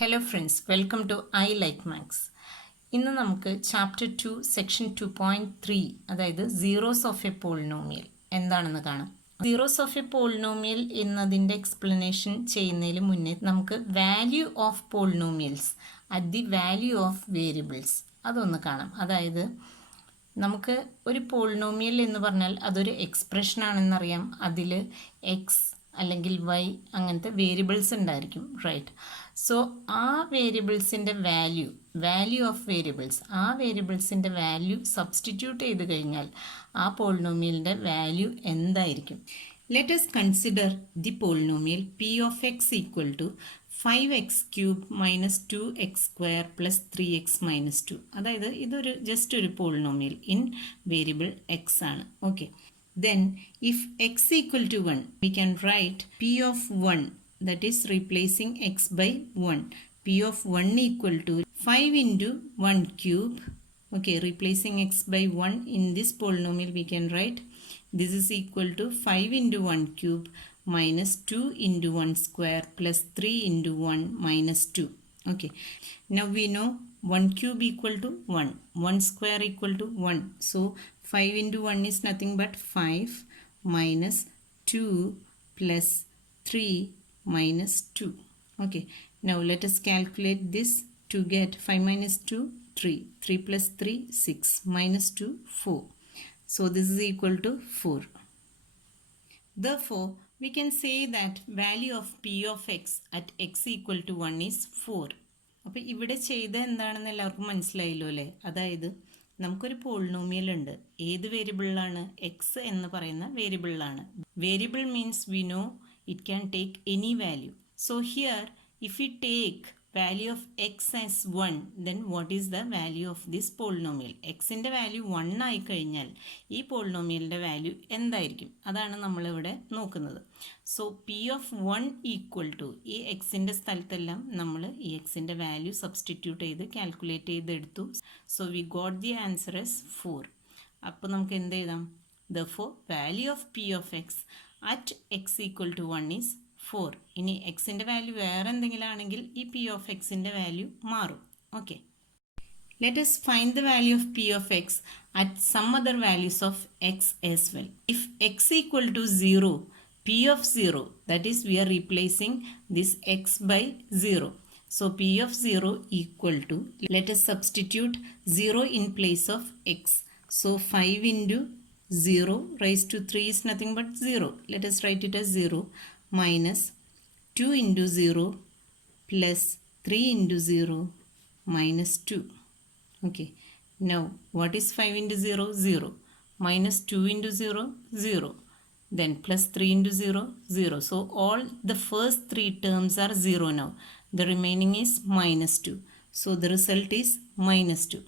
Hello friends, welcome to I like maths. ഇന്ന് നമുക്ക് chapter 2 section 2.3 അതായത് സീറോസ് ഓഫ് എ പോളിനോമിയൽ എന്താണെന്ന് കാണാം. സീറോസ് ഓഫ് എ പോളിനോമിയൽ എന്നതിൻ്റെ എക്സ്പ്ലനേഷൻ ചെയ്യുന്നതിന് മുന്നേ നമുക്ക് value of polynomials at the value of variables അതൊന്ന് കാണാം. അതായത് നമുക്ക് ഒരു പോളിനോമിയൽ എന്ന് പറഞ്ഞാൽ അതൊരു എക്സ്പ്രഷൻ ആണെന്നറിയാം. അതിൽ എക്സ് അല്ലെങ്കിൽ വൈ അങ്ങനത്തെ വേരിയബിൾസ് ഉണ്ടായിരിക്കും, റൈറ്റ്? സോ ആ വേരിയബിൾസിൻ്റെ വാല്യൂ ഓഫ് വേരിയബിൾസ്, ആ വേരിയബിൾസിൻ്റെ വാല്യൂ സബ്സ്റ്റിറ്റ്യൂട്ട് ചെയ്ത് കഴിഞ്ഞാൽ ആ പോളിനോമിയലിൻ്റെ വാല്യൂ എന്തായിരിക്കും? Let us consider the polynomial p of x equal to 5x cube minus 2x square plus 3x minus 2. അതായത് ഇതൊരു ജസ്റ്റ് ഒരു പോളിനോമിയൽ ഇൻ വേരിയബിൾ x ആണ്. Okay, then if x equal to 1 we can write p of 1, that is replacing x by 1. p of 1 equal to 5 into 1 cube. Okay, replacing x by 1 in this polynomial we can write this is equal to 5 into 1 cube minus 2 into 1 square plus 3 into 1 minus 2. Okay, now we know 1 cube equal to 1, 1 square equal to 1. So 5 into 1 is nothing but 5 minus 2 plus 3 minus 2. Okay, now let us calculate this to get 5 minus 2, 3. 3 plus 3, 6. Minus 2, 4. So this is equal to 4. Therefore, we can say that value of p of x at x equal to 1 is 4. അപ്പോൾ ഇവിടെ ചെയ്ത എന്താണെന്ന് എല്ലാവർക്കും മനസ്സിലായല്ലോ അല്ലേ? അതായത് നമുക്കൊരു polynomial ഉണ്ട്. ഏത് വേരിയബിളിലാണ്? എക്സ് എന്ന് പറയുന്ന വേരിയബിളിലാണ്. Variable means we know it can take any value. So here if you take value of x as 1, then what is the value of this polynomial? എക്സിൻ്റെ വാല്യൂ 1 ആയി കഴിഞ്ഞാൽ ഈ പോളിനോമിയലിൻ്റെ വാല്യൂ എന്തായിരിക്കും? അതാണ് നമ്മളിവിടെ നോക്കുന്നത്. So p of 1 equal to, ഈ എക്സിൻ്റെ സ്ഥലത്തെല്ലാം നമ്മൾ ഈ എക്സിൻ്റെ വാല്യൂ സബ്സ്റ്റിറ്റ്യൂട്ട് ചെയ്ത് കാൽക്കുലേറ്റ് ചെയ്തെടുത്തു. So we got the answer as 4. അപ്പോൾ നമുക്ക് എന്ത് എഴുതാം? Therefore value of p of x at x equal to 1 is 4. ഇനി എക്സിൻ്റെ വാല്യൂ വേറെ എന്തെങ്കിലും ആണെങ്കിൽ ഈ പി ഓഫ് എക്സിൻ്റെ വാല്യൂ മാറും. Okay, let us find the value of p of x at some other values of x as well. If x equal to 0, p of 0, that is we are replacing this x by 0. So p of 0 equal to, let us substitute 0 in place of x. So 5 into 0 raised to 3 is nothing but 0. Let us write it as 0 minus 2 into 0 plus 3 into 0 minus 2. Okay, now what is 5 into 0? 0. Minus 2 into 0? 0. Then plus 3 into 0? 0. So all the first three terms are 0 now. The remaining is minus 2. So the result is minus 2.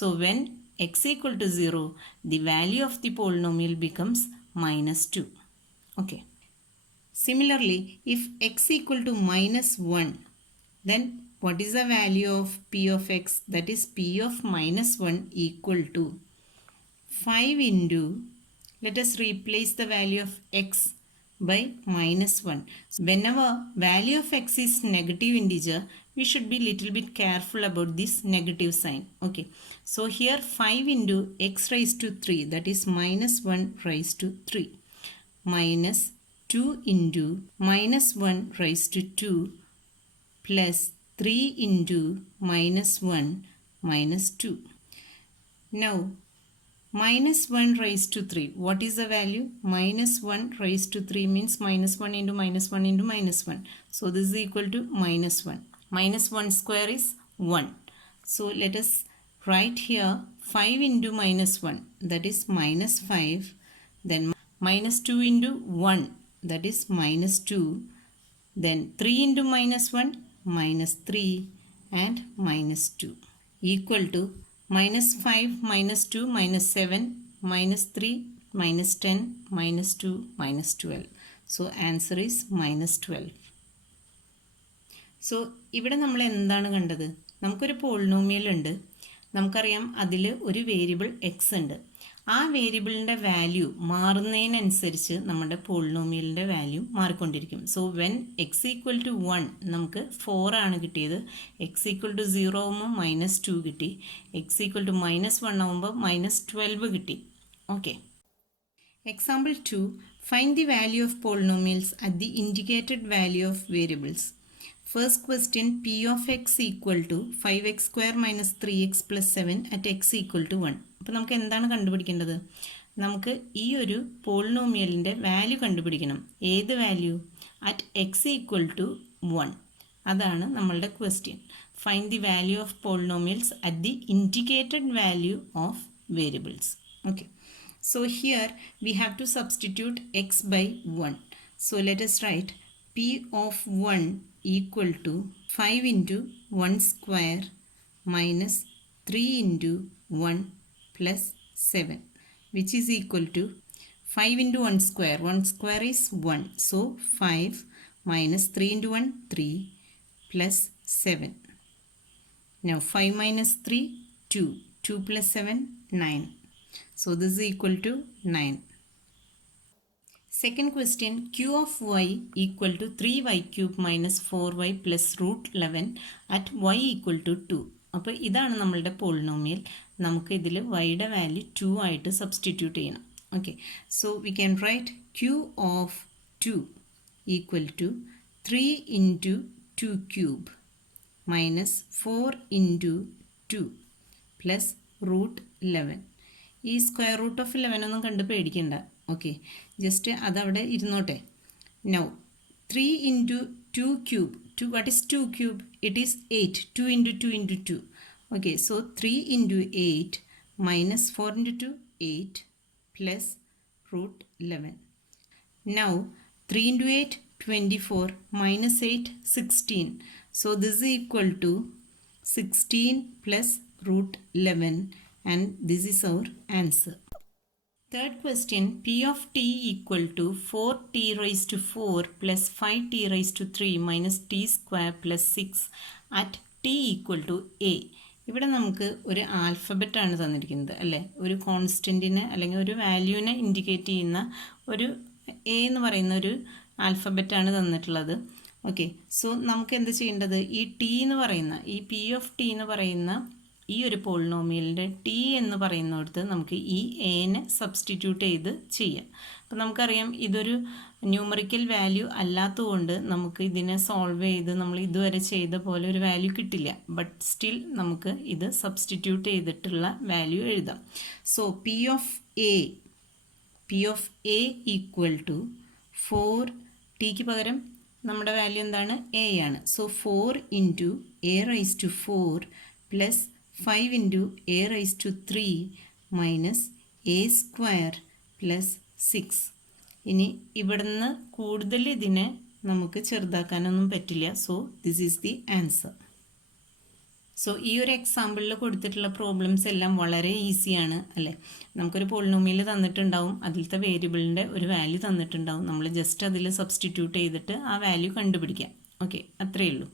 So when x equal to 0, the value of the polynomial becomes minus 2. Okay. Similarly, if x equal to minus 1, then what is the value of p of x? That is p of minus 1 equal to 5 into, let us replace the value of x by minus 1. Whenever value of x is negative integer, we should be little bit careful about this negative sign. Okay, so here 5 into x raised to 3, that is minus 1 raised to 3, minus 2 into minus 1 raised to 2 plus 3 into minus 1 minus 2. Now minus 1 raised to 3, what is the value? Minus 1 raised to 3 means minus 1 into minus 1 into minus 1. So this is equal to minus 1. Minus 1 square is 1. So let us write here 5 into minus 1, that is minus 5. Then minus 2 into 1, that is minus 2. Then 3 into minus 1, minus 3 and minus 2 equal to minus 5 minus 2 minus 7 minus 3 minus 10 minus 2 minus 12. So answer is minus 12. So ഇവിടെ നമ്മൾ എന്താണ് കണ്ടത്? നമുക്കൊരു polynomial ഉണ്ട്. നമുക്കറിയാം അതിൽ ഒരു variable X ഉണ്ട്. ആ വേരിയബിളിൻ്റെ വാല്യൂ മാറുന്നതിനനുസരിച്ച് നമ്മുടെ പോളിനോമിയലിൻ്റെ വാല്യൂ മാറിക്കൊണ്ടിരിക്കും. So when x equal to 1 നമുക്ക് 4 ആണ് കിട്ടിയത്. എക്സ് ഈക്വൽ ടു 0 ആകുമ്പോൾ -2 കിട്ടി. എക്സ് ഈക്വൽ ടു -1 ആകുമ്പോൾ -12 കിട്ടി. Okay. Example 2. Find the value of polynomials at the indicated value of variables. First question, p of x equal to 5x square minus 3x plus 7 at x equal to 1. അപ്പോൾ നമുക്ക് എന്താണ് കണ്ടുപിടിക്കേണ്ടത്? നമുക്ക് ഈ ഒരു പോളിനോമിയലിൻ്റെ value കണ്ടുപിടിക്കണം. ഏത് value? At x equal to 1. അതാണ് നമ്മളുടെ question. Find the value of polynomials at the indicated value of variables. Okay. So here we have to substitute x by 1. So let us write p of 1 equal to 5 into 1 square minus 3 into 1 plus 7, which is equal to 5 into 1 square. 1 square is 1. So 5 minus 3 into 1, 3 plus 7. Now 5 minus 3, 2. 2 plus 7, 9. So this is equal to 9. Second question, q of y equal to 3y cube minus 4y plus root 11 at y equal to 2. അപ്പോൾ ഇതാണ് നമ്മളുടെ polynomial. നമുക്ക് ഇതിൽ വൈയുടെ value 2 ആയിട്ട് substitute ചെയ്യണം. Okay. So we can write q of 2 equal to 3 into 2 cube minus 4 into 2 plus root 11. ഈ square root of 11 ഒന്നും കണ്ട് പേടിക്കണ്ട. ഓക്കെ, ജസ്റ്റ് അതവിടെ ഇരുന്നോട്ടെ. Now 3 into 2 cube. What is 2 cube? It is 8. 2 into 2 into 2. Okay, so 3 into 8 minus 4 into 2 8 plus root 11. Now 3 into 8 24 minus 8 16. So this is equal to 16 plus root 11. And this is our answer. Third question, p of t equal to 4t raised to 4 plus 5t raised to 3 minus t square plus 6 at t equal to a. ഇവിടെ നമുക്ക് ഒരു ആൽഫബറ്റാണ് തന്നിരിക്കുന്നത് അല്ലേ? ഒരു കോൺസ്റ്റൻറ്റിനെ അല്ലെങ്കിൽ ഒരു വാല്യൂവിനെ indicate ചെയ്യുന്ന ഒരു എ എന്ന് പറയുന്ന ഒരു ആൽഫബറ്റാണ് തന്നിട്ടുള്ളത്. ഓക്കെ, സോ നമുക്ക് എന്ത് ചെയ്യേണ്ടത്? ഈ ടി എന്ന് പറയുന്ന ഈ പി ഓഫ് ടി എന്ന് പറയുന്ന ഈ ഒരു പോളിനോമിയലിൻ്റെ ടി എന്ന് പറയുന്നിടത്ത് നമുക്ക് ഈ എനെ സബ്സ്റ്റിറ്റ്യൂട്ട് ചെയ്ത് ചെയ്യാം. അപ്പോൾ നമുക്കറിയാം ഇതൊരു ന്യൂമറിക്കൽ വാല്യൂ അല്ലാത്തതുകൊണ്ട് നമുക്ക് ഇതിനെ സോൾവ് ചെയ്ത് നമ്മൾ ഇതുവരെ ചെയ്ത പോലെ ഒരു വാല്യൂ കിട്ടില്ല. ബട്ട് സ്റ്റിൽ നമുക്ക് ഇത് സബ്സ്റ്റിറ്റ്യൂട്ട് ചെയ്തിട്ടുള്ള വാല്യൂ എഴുതാം. So p of a equal to 4. ടിക്ക് പകരം നമ്മുടെ വാല്യൂ എന്താണ്? എ ആണ്. So 4 into a raise to 4 plus 5 into a raise to 3 minus a square plus 6. ഇനി ഇവിടുന്ന് കൂടുതൽ ഇതിനെ നമുക്ക് ചെറുതാക്കാനൊന്നും പറ്റില്ല. So this is the answer. So ഈ ഒരു എക്സാമ്പിളിൽ കൊടുത്തിട്ടുള്ള പ്രോബ്ലംസ് എല്ലാം വളരെ ഈസിയാണ് അല്ലേ? നമുക്കൊരു പോളിനോമിയൽ തന്നിട്ടുണ്ടാവും, അതിലത്തെ വേരിയബിളിൻ്റെ ഒരു വാല്യൂ തന്നിട്ടുണ്ടാവും. നമ്മൾ ജസ്റ്റ് അതിൽ സബ്സ്റ്റിറ്റ്യൂട്ട് ചെയ്തിട്ട് ആ വാല്യൂ കണ്ടുപിടിക്കാം. ഓക്കെ, അത്രയേ ഉള്ളൂ.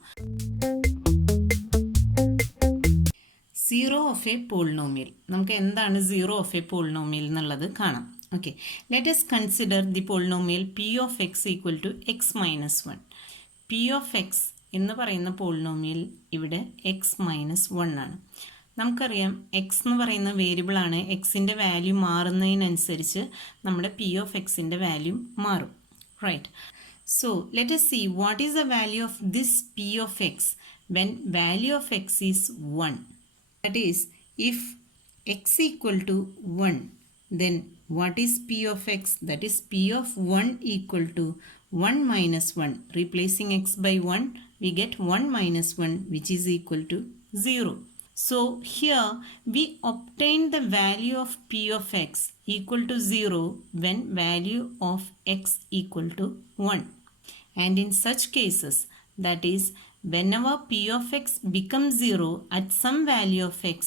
Zero of a polynomial. നമുക്ക് എന്താണ് സീറോ ഓഫ് എ പോളിനോമിയൽ എന്നുള്ളത് കാണാം. Okay, let us consider the polynomial p of x equal to x minus 1. P of x എന്ന് പറയുന്ന പോളിനോമിയൽ ഇവിടെ എക്സ് മൈനസ് 1 ആണ്. നമുക്കറിയാം എക്സ് എന്ന് പറയുന്ന വേരിയബിളാണ്. എക്സിൻ്റെ വാല്യൂ മാറുന്നതിനനുസരിച്ച് നമ്മുടെ പി ഓഫ് എക്സിൻ്റെ വാല്യൂ മാറും. Right. So let us see what is the value of this p of x when value of x is 1. That is, if x equal to 1, then what is p of x? That is p of 1 equal to 1 minus 1. Replacing x by 1, we get 1 minus 1, which is equal to 0. So here we obtain the value of p of x equal to 0 when value of x equal to 1. And in such cases, that is, whenever p of x becomes 0 at some value of x,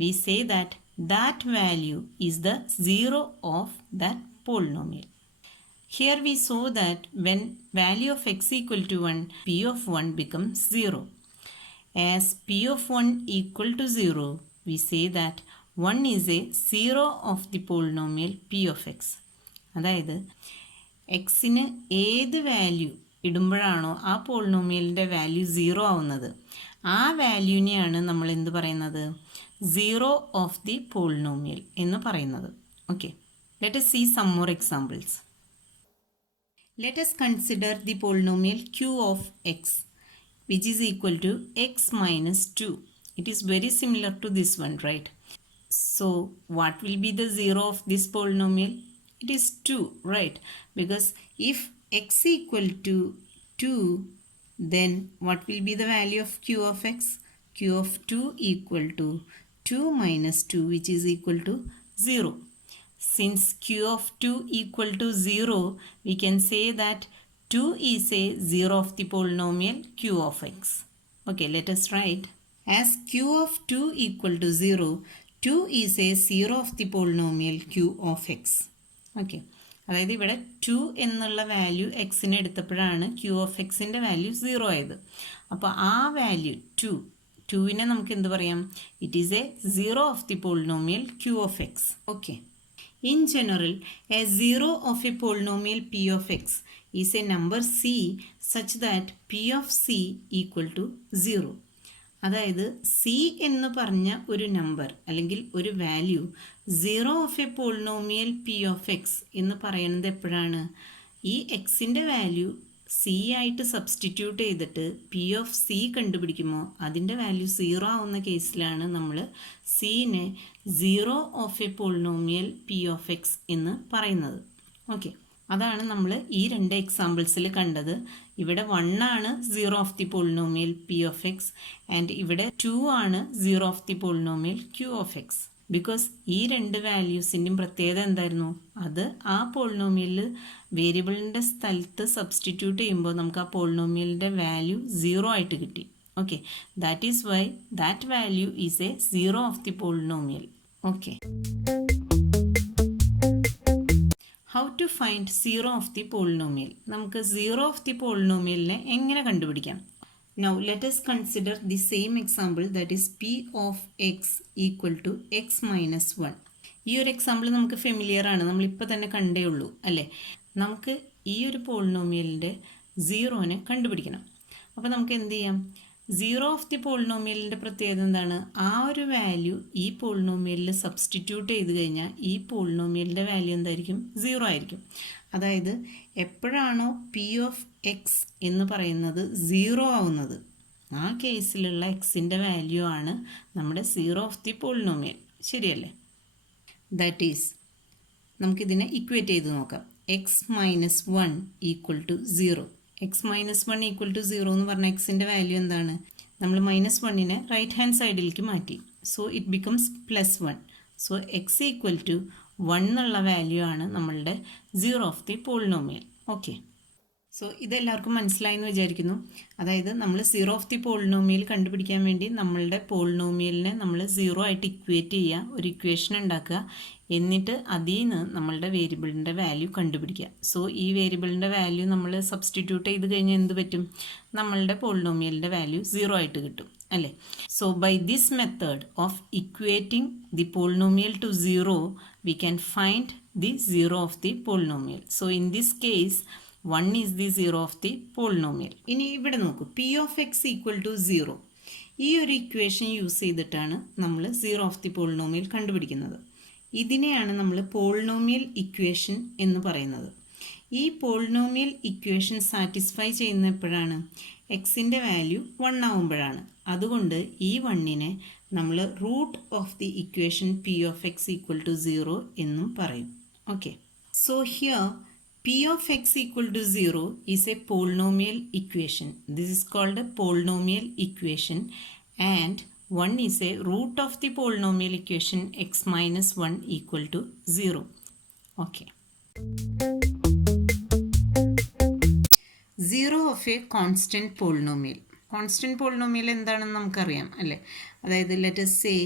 we say that that value is the 0 of that polynomial. Here we saw that when value of x equal to 1, p of 1 becomes 0. As p of 1 equal to 0, we say that 1 is a 0 of the polynomial p of x. അതായത് എക്സിന് ഏത് value ഇടുമ്പോഴാണോ ആ പോളിനോമിയലിൻ്റെ value 0 ആവുന്നത്, ആ വാല്യൂവിനെയാണ് നമ്മൾ എന്ത് പറയുന്നത്, 0 of the polynomial എന്ന് പറയുന്നത്. Okay, let us see some more examples. Let us consider the polynomial q of x, which is equal to x minus 2. It is very similar to this one, right? So what will be the 0 of this polynomial? It is 2, right? Because if x equal to 2, then what will be the value of q of x? Q of 2 equal to 2 minus 2, which is equal to 0. Since q of 2 equal to 0, we can say that 2 is a 0 of the polynomial q of x. Okay, let us write. As q of 2 equal to 0, 2 is a 0 of the polynomial q of x. Okay, അതായത് ഇവിടെ 2 എന്നുള്ള value എക്സിന് എടുത്തപ്പോഴാണ് q of എക്സിൻ്റെ value 0 ആയത്. അപ്പോൾ ആ value 2നെ നമുക്ക് എന്ത് പറയാം, it is a 0 of the polynomial q of x. Okay, in general, a 0 of a polynomial p of x is a number c such that p of c equal to 0. അതായത് c എന്ന് പറഞ്ഞ ഒരു number അല്ലെങ്കിൽ ഒരു value 0 of a polynomial p of x എന്ന് പറയുന്നത് എപ്പോഴാണ്, ഈ എക്സിൻ്റെ വാല്യൂ c ആയിട്ട് സബ്സ്റ്റിറ്റ്യൂട്ട് ചെയ്തിട്ട് p of c കണ്ടുപിടിക്കുമ്പോൾ അതിൻ്റെ വാല്യൂ 0 ആവുന്ന കേസിലാണ് നമ്മൾ cനെ 0 of a polynomial p of x എന്ന് പറയുന്നത്. ഓക്കെ, അതാണ് നമ്മൾ ഈ രണ്ട് എക്സാമ്പിൾസിൽ കണ്ടത്. ഇവിടെ 1 ആണ് 0 of the polynomial p of x and ഇവിടെ 2 ആണ് 0 of the polynomial q of x. Because ഈ രണ്ട് വാല്യൂസിൻ്റെയും പ്രത്യേകത എന്തായിരുന്നു, അത് ആ പോളിനോമിയലിൽ വേരിയബിളിൻ്റെ സ്ഥലത്ത് സബ്സ്റ്റിറ്റ്യൂട്ട് ചെയ്യുമ്പോൾ നമുക്ക് ആ പോളിനോമിയലിൻ്റെ വാല്യൂ 0 ആയിട്ട് കിട്ടി. Okay, that is why that value is a 0 of the polynomial. Okay, how to find 0 of the polynomial. നമുക്ക് 0 ഓഫ് ദി പോളിനോമിയലിനെ എങ്ങനെ കണ്ടുപിടിക്കാം? Now let us consider the same example, that is p of x equal to x minus 1. ഈ ഒരു example നമുക്ക് familiar ആണ്, നമ്മളിപ്പോൾ തന്നെ കണ്ടേ ഉള്ളൂ അല്ലേ. നമുക്ക് ഈ ഒരു പോളിനോമിയലിൻ്റെ 0നെ കണ്ടുപിടിക്കണം. അപ്പോൾ നമുക്ക് എന്ത് ചെയ്യാം, 0 ഓഫ് ദി പോളിനോമിയലിൻ്റെ പ്രത്യേകത എന്താണ്, ആ ഒരു വാല്യൂ ഈ പോളിനോമിയലിൽ സബ്സ്റ്റിറ്റ്യൂട്ട് ചെയ്ത് കഴിഞ്ഞാൽ ഈ പോളിനോമിയലിൻ്റെ വാല്യൂ എന്തായിരിക്കും, 0 ആയിരിക്കും. അതായത് എപ്പോഴാണോ p of x എന്ന് പറയുന്നത് 0 ആവുന്നത്, ആ കേസിലുള്ള എക്സിൻ്റെ വാല്യൂ ആണ് നമ്മുടെ 0 ഓഫ് ദി പോളിനോമിയൽ. ശരിയല്ലേ? ദാറ്റ് ഈസ്, നമുക്കിതിനെ ഇക്വേറ്റ് ചെയ്ത് നോക്കാം. X minus 1 equal to 0. X minus 1 equal to 0 എന്ന് പറഞ്ഞാൽ എക്സിൻ്റെ വാല്യൂ എന്താണ്, നമ്മൾ -1നെ റൈറ്റ് ഹാൻഡ് സൈഡിലേക്ക് മാറ്റി. So it becomes +1. So X equal to 1 എന്നുള്ള വാല്യൂ ആണ് നമ്മളുടെ 0 of the polynomial. Okay, so ഇതെല്ലാവർക്കും മനസ്സിലായി എന്ന് വിചാരിക്കുന്നു. അതായത് നമ്മൾ 0 ഓഫ് ദി പോളിനോമിയൽ കണ്ടുപിടിക്കാൻ വേണ്ടി നമ്മളുടെ പോളിനോമിയലിനെ നമ്മൾ 0 ആയിട്ട് ഇക്വേറ്റ് ചെയ്യുക, ഒരു ഇക്വേഷൻ ഉണ്ടാക്കുക, എന്നിട്ട് അതിൽ നിന്ന് നമ്മളുടെ വേരിയബിളിൻ്റെ വാല്യൂ കണ്ടുപിടിക്കുക. സോ ഈ വേരിയബിളിൻ്റെ വാല്യൂ നമ്മൾ സബ്സ്റ്റിറ്റ്യൂട്ട് ചെയ്ത് കഴിഞ്ഞാൽ എന്ത് പറ്റും, നമ്മളുടെ പോളിനോമിയലിൻ്റെ വാല്യൂ 0 ആയിട്ട് കിട്ടും അല്ലേ. So by this method of equating the polynomial to 0 we can find the 0 of the polynomial. So in this case 1 is the 0 of the polynomial. ഇനി ഇവിടെ നോക്കൂ, p of x equal to 0. ഈ ഒരു equation use ചെയ്തിട്ടാണ് നമ്മൾ 0 of the polynomial കണ്ടുപിടിക്കുന്നത്. ഇതിനെയാണ് നമ്മൾ പോളിനോമിയൽ ഇക്വേഷൻ എന്ന് പറയുന്നത്. ഈ പോളിനോമിയൽ ഇക്വേഷൻ സാറ്റിസ്ഫൈ ചെയ്യുന്ന എപ്പോഴാണ്, എക്സിൻ്റെ വാല്യൂ 1 ആവുമ്പോഴാണ്. അതുകൊണ്ട് ഈ 1നെ നമ്മൾ root of the equation p of x equal to 0 എന്നും പറയും. Okay, so here p of x equal to 0 is a polynomial equation. This is called a polynomial equation and 1 is a root of the polynomial equation x minus 1 equal to 0. Okay. 0 of a constant polynomial. Constant polynomial എന്താണെന്ന് നമുക്കറിയാം അല്ലേ. അതായത് let us say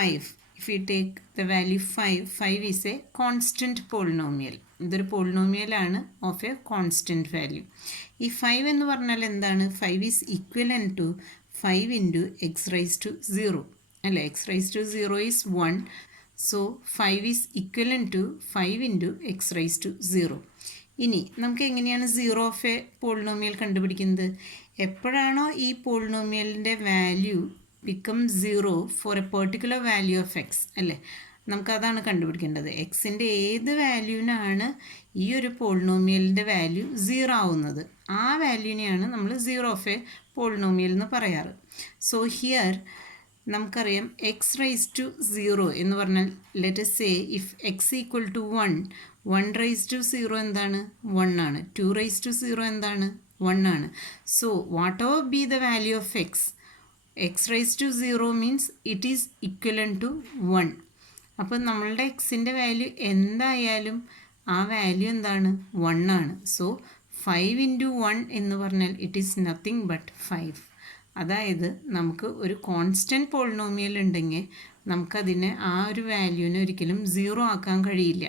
5. If we take the value 5 is a constant polynomial. ഇതൊരു പോളിനോമിയലാണ് of A constant value. ഈ 5 എന്ന് പറഞ്ഞാൽ എന്താണ്, 5 is equivalent to 5 into x raise to 0 അല്ലേ? X raise to 0 is 1. So 5 is equivalent to 5 into x raise to 0. ഇനി നമുക്ക് എങ്ങനെയാണ് സീറോ ഓഫ് എ പോളിനോമിയൽ കണ്ടുപിടിക്കുന്നത്? എപ്പോഴാണോ ഈ പോളിനോമിയലിൻ്റെ value become 0 for a particular value of X, അല്ലേ? നമുക്കതാണ് കണ്ടുപിടിക്കേണ്ടത്. എക്സിൻ്റെ ഏത് വാല്യൂവിനാണ് ഈ ഒരു പോളിനോമിയലിൻ്റെ വാല്യൂ 0 ആവുന്നത്, ആ വാല്യൂവിനെയാണ് നമ്മൾ സീറോ ഓഫ് എ പോളിനോമിയൽ എന്ന് പറയാറ്. സോ ഹിയർ നമുക്കറിയാം എക്സ് റൈസ് ടു 0 എന്ന് പറഞ്ഞാൽ let us say if x equal to 1 raise to 0 എന്താണ്? 1 ആണ്. 2 റൈസ് ടു 0 എന്താണ്? 1 ആണ്. So whatever be the value of x raise to 0 means it is equivalent to 1. അപ്പോൾ നമ്മളുടെ എക്സിൻ്റെ വാല്യൂ എന്തായാലും ആ വാല്യൂ എന്താണ്? 1 ആണ്. സോ 5 ഇൻറ്റു 1 എന്ന് പറഞ്ഞാൽ ഇറ്റ് ഈസ് നത്തിങ് ബട്ട് 5. അതായത് നമുക്ക് ഒരു കോൺസ്റ്റൻറ്റ് പോളിനോമിയൽ ഉണ്ടെങ്കിൽ നമുക്കതിനെ ആ ഒരു വാല്യൂവിനെ ഒരിക്കലും 0 ആക്കാൻ കഴിയില്ല.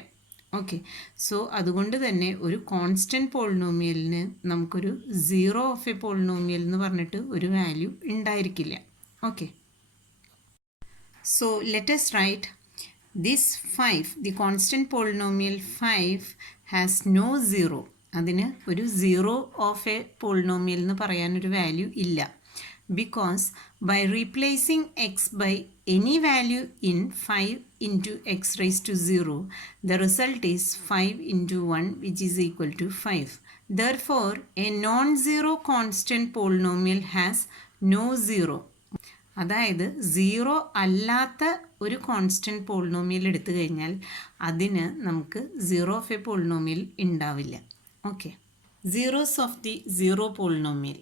ഓക്കെ, സോ അതുകൊണ്ട് തന്നെ ഒരു കോൺസ്റ്റൻറ്റ് പോളിനോമിയലിന് നമുക്കൊരു സീറോ ഓഫ് എ പോളിനോമിയൽ എന്ന് പറഞ്ഞിട്ട് ഒരു വാല്യൂ ഉണ്ടായിരിക്കില്ല. Okay, so let us write this 5, the constant polynomial 5 has no zero. അതിന് ഒരു സീറോ ഓഫ് എ പോളിനോമിയൽ എന്ന് പറയാനൊരു വാല്യൂ ഇല്ല. Because by replacing x by any value in 5 into x raised to 0, the result is 5 into 1 which is equal to 5. Therefore, a non-zero constant polynomial has no zero. അതായത് zero അല്ലാത്ത ഒരു constant polynomial എടുത്തു കഴിഞ്ഞാൽ അതിന് നമുക്ക് zero of a polynomial ഉണ്ടാവില്ല. Okay, zeros of the zero polynomial.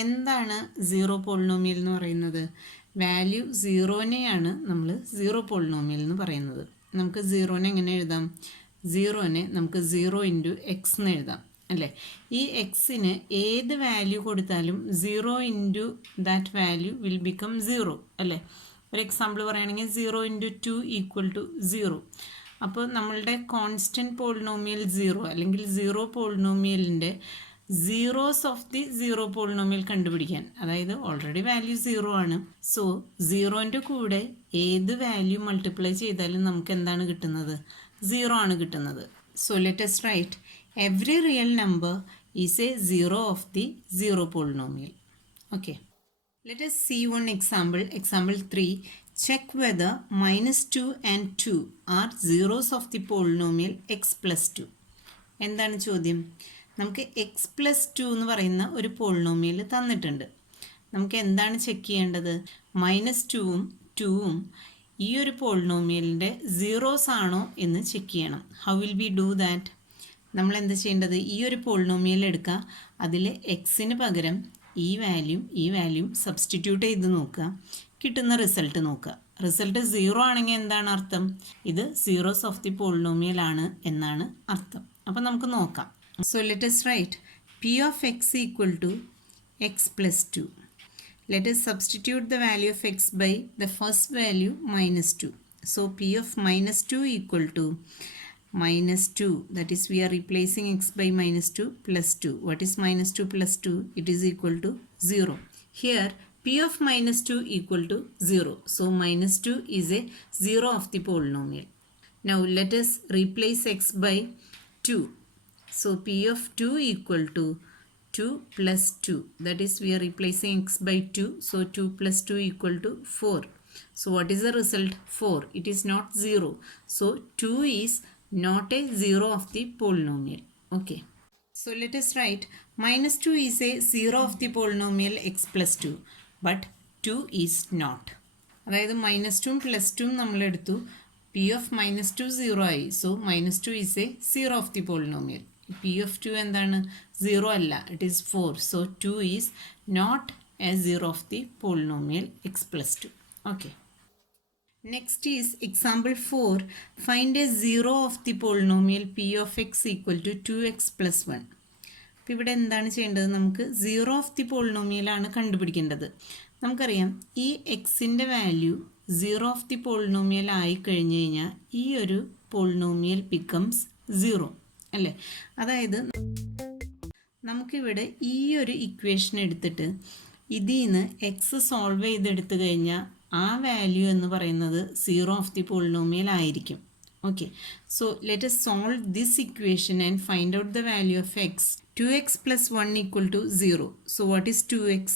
എന്താണ് zero polynomial എന്ന് പറയുന്നത്? വാല്യൂ സീറോനെയാണ് നമ്മൾ സീറോ പോളിനോമിയൽ എന്ന് പറയുന്നത്. നമുക്ക് സീറോനെ എങ്ങനെ എഴുതാം? സീറോനെ നമുക്ക് 0 ഇൻറ്റു എക്സ് എന്ന് എഴുതാം, അല്ലേ? ഈ എക്സിന് ഏത് വാല്യൂ കൊടുത്താലും 0 into that value will become 0, അല്ലേ? ഒരു എക്സാമ്പിൾ പറയുകയാണെങ്കിൽ 0 ഇൻറ്റു 2 ഈക്വൽ ടു 0. അപ്പോൾ നമ്മളുടെ കോൺസ്റ്റൻറ്റ് പോളിനോമിയൽ 0 അല്ലെങ്കിൽ സീറോ പോളിനോമിയലിൻ്റെ zeros of the zero polynomial കണ്ടുപിടിക്കാൻ, അതായത് ഓൾറെഡി വാല്യൂ 0 ആണ്. സോ സീറോൻ്റെ കൂടെ ഏത് വാല്യൂ മൾട്ടിപ്ലൈ ചെയ്താലും നമുക്ക് എന്താണ് കിട്ടുന്നത്? 0 ആണ് കിട്ടുന്നത്. So let us write every real number is a zero of the zero polynomial. Okay, let us see one example. Example 3. Check whether -2 and 2 are zeros of the polynomial x plus 2. എന്താണ് ചോദ്യം? നമുക്ക് X plus 2 എന്ന് പറയുന്ന ഒരു polynomial തന്നിട്ടുണ്ട്. നമുക്ക് എന്താണ് check ചെയ്യേണ്ടത്? -2ഉം 2ഉം ഈ ഒരു പോളിനോമിയലിൻ്റെ സീറോസ് ആണോ എന്ന് ചെക്ക് ചെയ്യണം. How will be do that? നമ്മൾ എന്താ ചെയ്യേണ്ടത്? ഈ ഒരു പോളിനോമിയൽ എടുക്കുക, അതിൽ എക്സിന് പകരം ഈ വാല്യൂം സബ്സ്റ്റിറ്റ്യൂട്ട് ചെയ്ത് നോക്കുക, കിട്ടുന്ന റിസൾട്ട് നോക്കുക. റിസൾട്ട് 0 ആണെങ്കിൽ എന്താണ് അർത്ഥം? ഇത് സീറോസ് ഓഫ് ദി പോളിനോമിയൽ ആണ് എന്നാണ് അർത്ഥം. അപ്പോൾ നമുക്ക് നോക്കാം. So let us write p of x equal to x plus 2. Let us substitute the value of x by the first value -2. So p of -2 equal to -2, that is we are replacing x by -2 plus 2. What is -2 plus 2? It is equal to 0. Here p of -2 equal to 0. So -2 is a 0 of the polynomial. Now let us replace x by 2. So p of 2 equal to 2 plus 2. That is we are replacing x by 2. So 2 plus 2 equal to 4. So what is the result? 4. It is not 0. So 2 is not a 0 of the polynomial. Okay. So let us write -2 is a 0 of the polynomial x plus 2. But 2 is not. അതായത് -2ഉം +2ഉം നമ്മളെടുത്തു. p of -2 0 ആയി. So -2 is a 0 of the polynomial. p of 2 എന്താണ്? 0 അല്ല, it is 4. So 2 is not a 0 of the polynomial x plus 2. Okay. Next is example 4. Find a 0 of the polynomial p of x equal to 2x plus 1. അപ്പോൾ ഇവിടെ എന്താണ് ചെയ്യേണ്ടത്? നമുക്ക് 0 of the പോളിനോമിയലാണ് കണ്ടുപിടിക്കേണ്ടത്. നമുക്കറിയാം ഈ എക്സിൻ്റെ വാല്യൂ 0 ഓഫ് ദി പോളിനോമിയൽ ആയി കഴിഞ്ഞ് കഴിഞ്ഞാൽ ഈ ഒരു പോളിനോമിയൽ ബിക്കംസ് 0, അല്ലേ? അതായത് നമുക്കിവിടെ ഈ ഒരു ഇക്വേഷൻ എടുത്തിട്ട് ഇതിൽ നിന്ന് എക്സ് സോൾവ് ചെയ്തെടുത്തു കഴിഞ്ഞാൽ ആ വാല്യൂ എന്ന് പറയുന്നത് സീറോ ഓഫ് ദി പോളിനോമിയൽ ആയിരിക്കും. Okay, so let us solve this equation and find out the value of x. 2x plus 1 equal to 0. So what is 2x?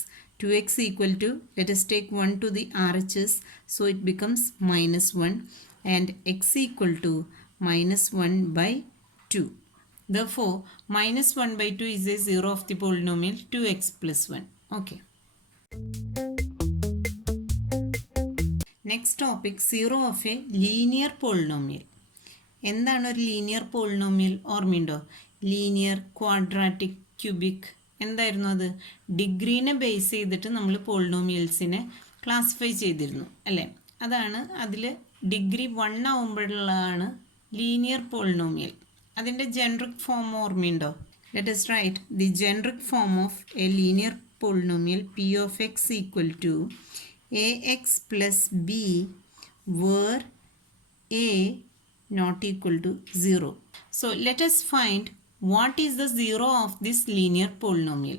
2x equal to, let us take 1 to the RHS, so it becomes minus 1, and x equal to minus 1 by 2. Therefore, minus 1 by 2 is a 0 of the polynomial 2x plus 1. Okay. Next topic, 0 of a linear polynomial. എന്താണ് ഒരു linear polynomial? ഓർമ്മയുണ്ടോ? Linear, quadratic, cubic, എന്തായിരുന്നു അത്? ഡിഗ്രീനെ base ചെയ്തിട്ട് നമ്മൾ പോളിനോമിയൽസിനെ classify ചെയ്തിരുന്നു അല്ലേ? അതാണ് അതിൽ ഡിഗ്രി 1 ആവുമ്പോഴുള്ളതാണ് ലീനിയർ പോളിനോമിയൽ. അതിൻ്റെ ജനറിക് ഫോം ഓർമ്മയുണ്ടോ? Let us write the generic form of a linear polynomial p of x equal to ax plus b where a not equal to 0. So let us find what is the 0 of this linear polynomial.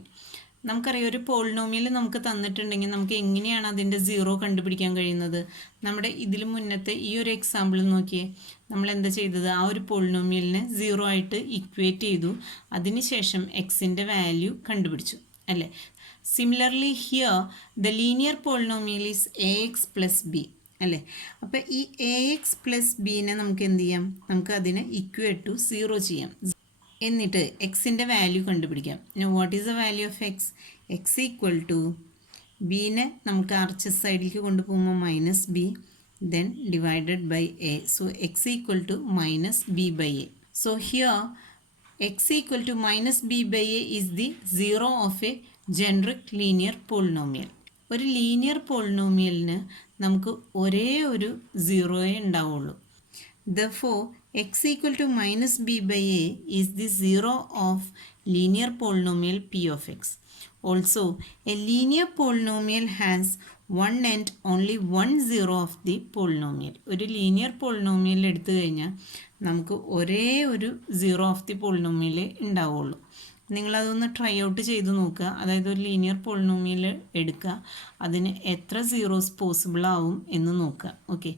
നമുക്കറിയാം ഒരു polynomial നമുക്ക് തന്നിട്ടുണ്ടെങ്കിൽ നമുക്ക് എങ്ങനെയാണ് അതിൻ്റെ 0 കണ്ടുപിടിക്കാൻ കഴിയുന്നത്? നമ്മുടെ ഇതിൽ മുന്നത്തെ ഈ ഒരു എക്സാമ്പിൾ നോക്കിയേ. നമ്മൾ എന്താ ചെയ്തത്? ആ ഒരു പോളിനോമിയലിനെ 0 ആയിട്ട് ഇക്വേറ്റ് ചെയ്തു, അതിനുശേഷം എക്സിൻ്റെ വാല്യൂ കണ്ടുപിടിച്ചു അല്ലേ? Similarly here the linear polynomial is ax plus B അല്ലേ? അപ്പോൾ ഈ എ എക്സ് പ്ലസ് ബീനെ നമുക്ക് എന്ത് ചെയ്യാം? നമുക്ക് അതിനെ ഇക്വേറ്റ് ടു 0 ചെയ്യാം. എന്നിട്ട് എക്സിൻ്റെ വാല്യൂ കണ്ടുപിടിക്കാം. What is the value of X? X equal to ബീനെ നമുക്ക് RHS സൈഡിലേക്ക് കൊണ്ടുപോകുമ്പോൾ minus B, then divided by A. So X equal to minus B by A. So here X equal to minus B by A is the 0 of a generic linear polynomial. ഒരു linear പോളിനോമിയലിന് നമുക്ക് ഒരേ ഒരു 0 ഉണ്ടാവുള്ളൂ. Therefore, x equal to minus b by a is the 0 of linear polynomial p of x. Also, a linear polynomial has one and only one 0 of the polynomial. ഒരു linear polynomial എടുത്തു കഴിഞ്ഞാൽ നമുക്ക് ഒരേ ഒരു 0 ഓഫ് ദി പോളിനോമിയൽ ഉണ്ടാവുള്ളൂ. നിങ്ങളതൊന്ന് try out ചെയ്ത് നോക്കുക. അതായത് ഒരു ലീനിയർ പോളിനോമിയൽ എടുക്കുക, അതിന് എത്ര സീറോസ് പോസിബിൾ ആവും എന്ന് നോക്കുക. ഓക്കെ,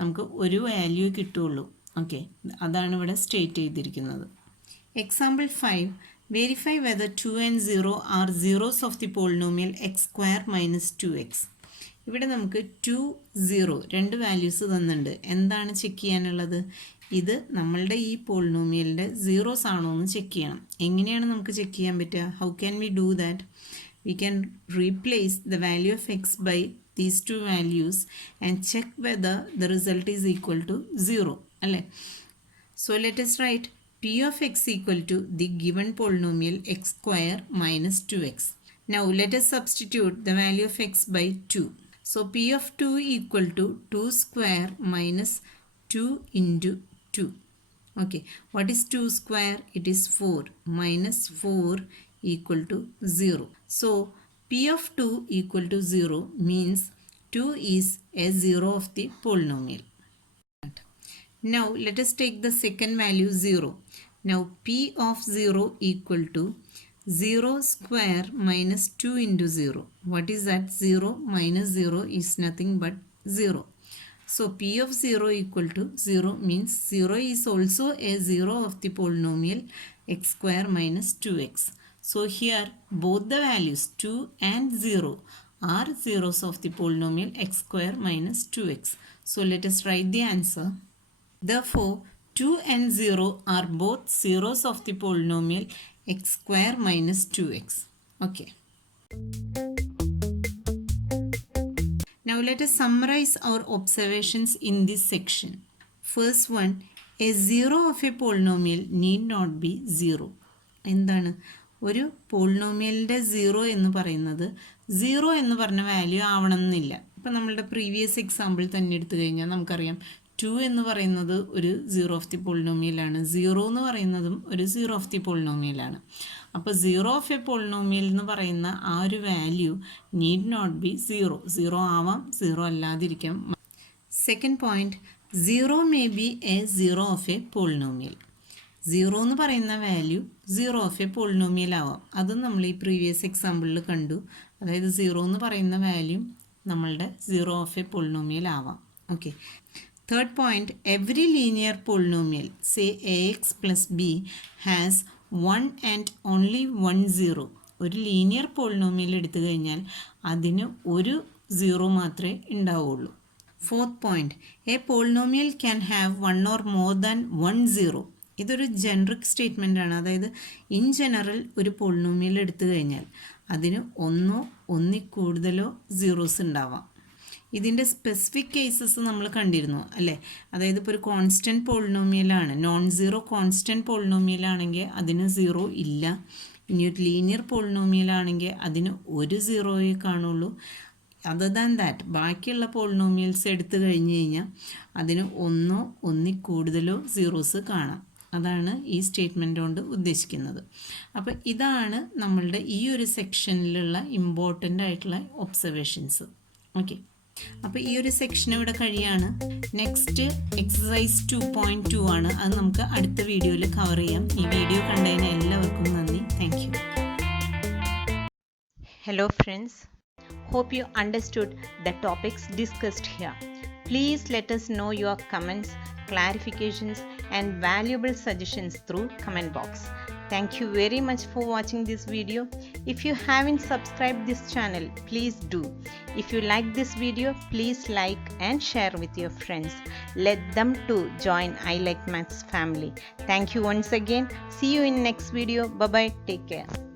നമുക്ക് ഒരു വാല്യൂ കിട്ടുള്ളൂ. ഓക്കെ, അതാണ് ഇവിടെ സ്റ്റേറ്റ് ചെയ്തിരിക്കുന്നത്. Example 5, verify whether 2 and 0 R zeros of the polynomial X square minus 2x. ഇവിടെ നമുക്ക് 2, 0 രണ്ട് വാല്യൂസ് തന്നിട്ടുണ്ട്. എന്താണ് ചെക്ക് ചെയ്യാനുള്ളത്? ഇത് നമ്മളുടെ ഈ പോളിനോമിയലിൻ്റെ സീറോസ് ആണോ എന്ന് ചെക്ക് ചെയ്യണം. എങ്ങനെയാണ് നമുക്ക് ചെക്ക് ചെയ്യാൻ പറ്റുക? How can we do that? We can replace the value of x by these 2 values and check whether the result is equal to 0 അല്ലേ? So let us write p of x equal to the given polynomial x square minus 2x. Now let us substitute the value of x by 2. So p of 2 equal to 2 square minus 2 into 2. Okay, what is 2 square? It is 4 minus 4 equal to 0. So p of 2 equal to 0 means 2 is a 0 of the polynomial. Now let us take the second value 0. Now p of 0 equal to 0 square minus 2 into 0. What is that? 0 minus 0 is nothing but 0. So p of 0 equal to 0 means 0 is also a 0 of the polynomial x square minus 2x. So here both the values 2 and 0 are zeros of the polynomial x square minus 2x. So let us write the answer. Therefore 2 and 0 are both zeros of the polynomial x square minus 2x. Okay. Now let us summarize our observations in this section. First one, a 0 of a polynomial need not be 0. എന്താണ് ഒരു പോളിനോമിയലിൻ്റെ 0 എന്ന് പറയുന്നത് 0 എന്ന് പറഞ്ഞ value ആവണമെന്നില്ല. ഇപ്പം നമ്മളുടെ previous example തന്നെ എടുത്തു കഴിഞ്ഞാൽ നമുക്കറിയാം 2 എന്ന് പറയുന്നത് ഒരു 0 ഓഫ് ദി പോളിനോമിയലാണ്, 0 എന്ന് പറയുന്നതും ഒരു 0 ഓഫ് ദി പോളിനോമിയലാണ്. അപ്പോൾ 0 ഓഫ് എ പോളിനോമിയൽ എന്ന് പറയുന്ന ആ ഒരു വാല്യൂ നീഡ് നോട്ട് ബി 0 ആവാം, 0 അല്ലാതിരിക്കാം. Second point, 0 may be a 0 of a polynomial. 0 എന്ന് പറയുന്ന വാല്യൂ 0 ഓഫ് എ പോളിനോമിയൽ ആവാം. അതും നമ്മൾ ഈ പ്രീവിയസ് എക്സാമ്പിളിൽ കണ്ടു. അതായത് 0 എന്ന് പറയുന്ന വാല്യൂ നമ്മളുടെ സീറോ ഓഫ് എ പോളിനോമിയൽ ആവാം. Okay. Third point, every linear polynomial say ax plus B has 1 and only 1 zero. ഒരു ലീനിയർ പോളിനോമിയൽ എടുത്തു കഴിഞ്ഞാൽ അതിന് ഒരു സീറോ മാത്രമേ ഉണ്ടാവുള്ളൂ. Fourth point, A polynomial can have 1 or more than 1 zero. ഇതൊരു generic statement ആണ്. അതായത് ഇൻ ജനറൽ ഒരു പോളിനോമിയൽ എടുത്തു കഴിഞ്ഞാൽ അതിന് ഒന്നോ ഒന്നിൽ കൂടുതലോ സീറോസ് ഉണ്ടാവാം. ഇതിൻ്റെ സ്പെസിഫിക് കേസസ് നമ്മൾ കണ്ടിരുന്നു അല്ലേ? അതായത് ഇപ്പോൾ ഒരു കോൺസ്റ്റൻറ്റ് പോളിനോമിയലാണ്, നോൺ സീറോ കോൺസ്റ്റൻറ്റ് പോളിനോമിയലാണെങ്കിൽ അതിന് സീറോ ഇല്ല. ഇനി ഒരു ലീനിയർ പോളിനോമിയലാണെങ്കിൽ അതിന് ഒരു സീറോയെ കാണുള്ളൂ. അതർ ദാൻ ദാറ്റ് ബാക്കിയുള്ള പോളിനോമിയൽസ് എടുത്തു കഴിഞ്ഞ് കഴിഞ്ഞാൽ അതിന് ഒന്നോ ഒന്നിൽ കൂടുതലോ സീറോസ് കാണാം. അതാണ് ഈ സ്റ്റേറ്റ്മെൻ്റ് കൊണ്ട് ഉദ്ദേശിക്കുന്നത്. അപ്പോൾ ഇതാണ് നമ്മളുടെ ഈ ഒരു സെക്ഷനിലുള്ള ഇമ്പോർട്ടൻ്റ് ആയിട്ടുള്ള ഒബ്സർവേഷൻസ്. ഓക്കെ. അപ്പോൾ ഈ ഒരു സെക്ഷൻ ഇവിടെ കഴിയാണ്. നെക്സ്റ്റ് എക്സസൈസ് 2.2 ആണ്. അത് നമുക്ക് അടുത്ത വീഡിയോയിൽ കവർ ചെയ്യാം. ഈ വീഡിയോ കണ്ടതിന് എല്ലാവർക്കും നന്ദി. Thank you. Hello friends, hope you understood the topics discussed here. Please let us know your comments, clarifications and valuable suggestions through comment box. Thank you very much for watching this video. If you haven't subscribed this channel, please do. If you like this video, please like and share with your friends. Let them too join I Like Maths family. Thank you once again. See you in next video. Bye bye. Take care.